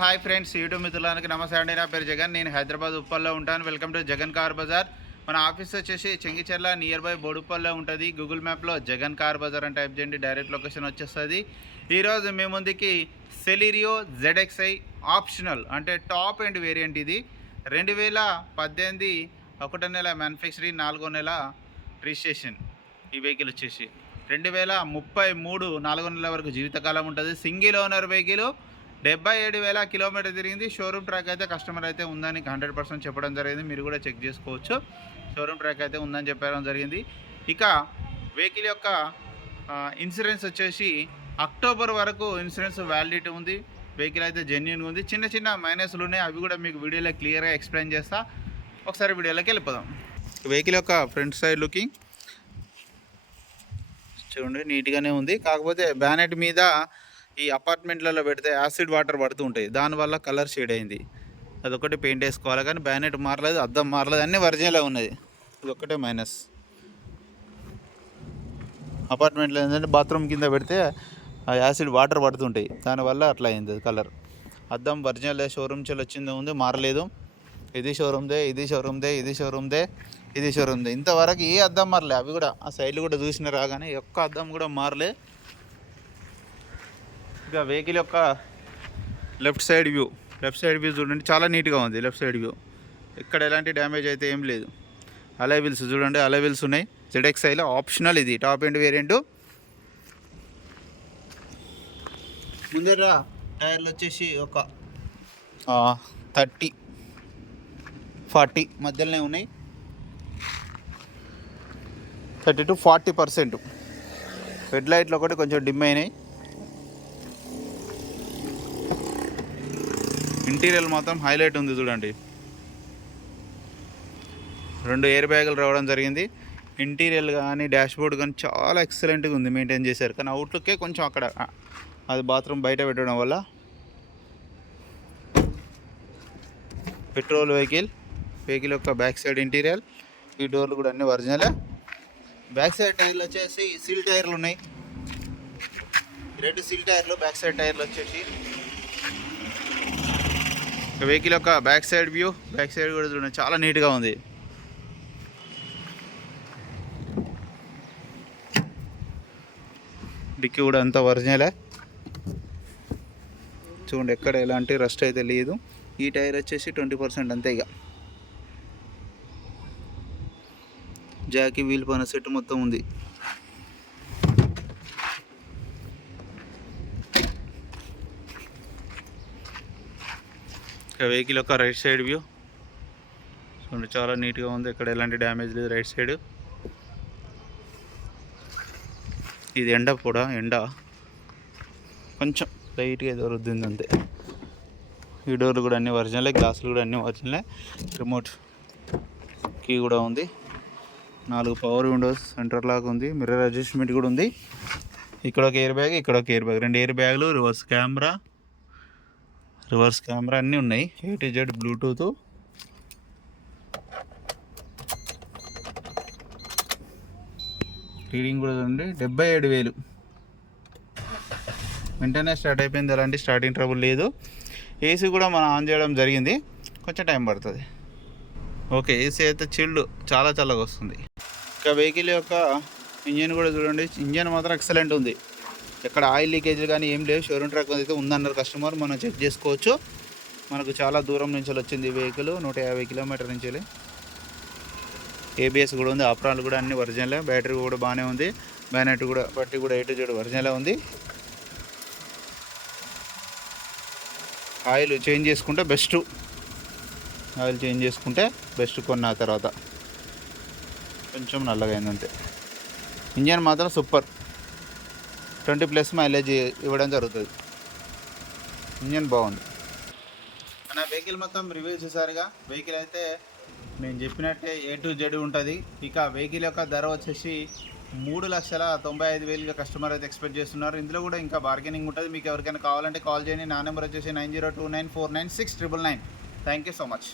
Hi friends, YouTube మిత్రులందరికీ నమస్తే అండి. నా పేరు జగన్. నేను హైదరాబాద్ ఉప్పల్లో ఉంటాను. Welcome to Jagan car bazaar. మన ఆఫీస్ వచ్చేసి చెంగిచెర్ల నియర్ బై బోడుప్పల్లో ఉంటుంది. గూగుల్ మ్యాప్లో జగన్ కార్ బజార్ అని టైప్ చేయండి, డైరెక్ట్ లొకేషన్ వచ్చేస్తుంది. ఈరోజు మీ ముందుకి సెలీరియో ZXi ఆప్షనల్ అంటే టాప్ ఎండ్ వేరియంట్. ఇది 2018 ఒకటో నెల మ్యానుఫ్యాక్చరింగ్, 4వ నెల రిజిస్ట్రేషన్. ఈ వెహికల్ వచ్చేసి 2033 4వ నెల వరకు జీవితకాలం ఉంటుంది. సింగిల్ ఓనర్ వెహికల్, 77,000 కిలోమీటర్ తిరిగింది. షోరూమ్ ట్రాక్ అయితే కస్టమర్ అయితే ఉందని 100% చెప్పడం జరిగింది. మీరు కూడా చెక్ చేసుకోవచ్చు. షోరూమ్ ట్రాక్ అయితే ఉందని చెప్పడం జరిగింది. ఇక వెహికల్ యొక్క ఇన్సూరెన్స్ వచ్చేసి అక్టోబర్ వరకు ఇన్సూరెన్స్ వ్యాలిడిటీ ఉంది. వెహికల్ అయితే జెన్యూన్గా ఉంది. చిన్న చిన్న మైనస్లు ఉన్నాయి, అవి కూడా మీకు వీడియోలో క్లియర్గా ఎక్స్ప్లెయిన్ చేస్తా. ఒకసారి వీడియోలోకి వెళ్ళిపోదాం. వెహికల్ యొక్క ఫ్రంట్ సైడ్ లుకింగ్ చూడండి, నీట్గానే ఉంది. కాకపోతే బ్యానెట్ మీద ఈ అపార్ట్మెంట్లలో పెడితే యాసిడ్ వాటర్ పడుతూ ఉంటాయి, దానివల్ల కలర్ షేడ్ అయింది. అదొకటి పెయింట్ వేసుకోవాలి, కానీ బ్యానెట్ మారలేదు, అద్దం మారలేదు, అన్నీ ఒరిజినల్ ఉన్నది. ఇదొక్కటే మైనస్. అపార్ట్మెంట్లో ఏంటంటే బాత్రూమ్ కింద పెడితే ఆ యాసిడ్ వాటర్ పడుతుంటాయి, దానివల్ల అట్లా అయింది కలర్. అద్దం ఒరిజినల్ షోరూమ్ చెల్లి వచ్చింది ఉంది, మారలేదు. ఇది షోరూమ్దే, ఇది షోరూమ్దే, ఇది షోరూమ్దే, ఇది షోరూమ్దే. ఇంతవరకు ఏ అద్దం మారలే. అవి కూడా ఆ సైడ్లు కూడా చూసిన రాగానే ఒక్క అద్దం కూడా మారలే. ఇక వెహికల్ యొక్క లెఫ్ట్ సైడ్ వ్యూ చూడండి, చాలా నీట్గా ఉంది. లెఫ్ట్ సైడ్ వ్యూ ఇక్కడ ఎలాంటి డ్యామేజ్ అయితే ఏం లేదు. అలై వీల్స్ చూడండి, అలై వీల్స్ ఉన్నాయి. ZXiలో ఆప్షనల్, ఇది టాప్ ఎండ్ వేరియంట్. ముందర టైర్లు వచ్చేసి ఒక 30-40 మధ్యలోనే ఉన్నాయి. 30 to 40%. హెడ్ లైట్లు ఒకటి కొంచెం డిమ్ అయినాయి. ఇంటీరియర్ మాత్రం హైలైట్ ఉంది చూడండి. 2 ఎయిర్ బ్యాగులు రావడం జరిగింది. ఇంటీరియర్ కానీ డాష్బోర్డ్ కానీ చాలా ఎక్సలెంట్గా ఉంది, మెయింటైన్ చేశారు. కానీ అవుట్లుక్కే కొంచెం అక్కడ అది బాత్రూమ్ బయట పెట్టడం వల్ల. పెట్రోల్ వెహికల్ యొక్క బ్యాక్ సైడ్ ఇంటీరియర్, ఈ డోర్లు కూడా అన్నీ ఒరిజినలే. బ్యాక్ సైడ్ టైర్లు వచ్చేసి సీల్ టైర్లు ఉన్నాయి, 2 సీల్ టైర్లు. బ్యాక్ సైడ్ టైర్లు వచ్చేసి వెహికల్ యొక్క back side view, back side కూడా చూడండి, చాలా నీట్గా ఉంది. డిక్కీ కూడా అంతా ఒరిజినలే చూడండి, ఎక్కడ ఎలాంటి రస్ట్ అయితే లేదు. ఈ టైర్ వచ్చేసి 20% అంతే. ఇక జాకీ వీల్ పైన సెట్ మొత్తం ఉంది. వెహికల్ యొక్క రైట్ సైడ్ వ్యూ చూడండి, చాలా నీట్గా ఉంది, ఎక్కడ ఎలాంటి డ్యామేజ్ లేదు. రైట్ సైడ్ ఇది ఎండ కొంచెం లైట్గా ఏదో రుద్దింది అంతే. ఈ డోర్లు కూడా అన్నీ ఒరిజినలే, గ్లాసులు కూడా అన్నీ ఒరిజినలే. రిమోట్ కీ కూడా ఉంది. 4 పవర్ విండోస్, సెంటర్ లాక్ ఉంది, మిర్రర్ అడ్జస్ట్మెంట్ కూడా ఉంది. ఇక్కడ ఒక ఎయిర్ బ్యాగ్, ఇక్కడ ఒక ఎయిర్ బ్యాగ్, 2 ఎయిర్ బ్యాగులు, రివర్స్ కెమెరా అన్నీ ఉన్నాయి. A to Z Bluetooth. Reading కూడా చూడండి, 77,000 వెంటనే స్టార్ట్ అయిపోయింది, అలాంటి స్టార్టింగ్ ట్రబుల్ లేదు. ఏసీ కూడా మనం ఆన్ చేయడం జరిగింది, కొంచెం టైం పడుతుంది. ఓకే, ఏసీ అయితే చిల్డ్ చాలా చల్లగా వస్తుంది. ఇక వెహికల్ యొక్క ఇంజన్ కూడా చూడండి, ఇంజన్ మాత్రం ఎక్సలెంట్ ఉంది. ఎక్కడ ఆయిల్ లీకేజ్ కానీ ఏం లేవు. షోరూమ్ ట్రాక్ అయితే ఉందన్నారు కస్టమర్, మనం చెక్ చేసుకోవచ్చు. మనకు చాలా దూరం నుంచి వచ్చింది వెహికల్, 150 కిలోమీటర్ నుంచి. ABS కూడా ఉంది, ఆప్రాలు కూడా అన్ని ఒరిజినలే. బ్యాటరీ కూడా బాగానే ఉంది. బ్యానెట్ కూడా బట్టి కూడా A to Z ఒరిజినలే ఉంది. ఆయిల్ చేంజ్ చేసుకుంటే బెస్ట్. కొన్న తర్వాత కొంచెం నల్లగా అయిందంతే. ఇంజన్ మాత్రం సూపర్, 20+ మైలేజ్ ఇవ్వడం జరుగుతుంది. ఇంజన్ బాగుంది. మన వెహికల్ మొత్తం రివ్యూ చేశారుగా. వెహికల్ అయితే నేను చెప్పినట్టే A to Z ఉంటుంది. ఇక వెహికల్ యొక్క ధర వచ్చేసి 3,95,000 కస్టమర్ అయితే ఎక్స్పెక్ట్ చేస్తున్నారు. ఇందులో కూడా ఇంకా బార్గెనింగ్ ఉంటుంది. మీకు ఎవరికైనా కావాలంటే కాల్ చేయండి. నా నెంబర్ వచ్చేసి 9029496999. Thank you so much.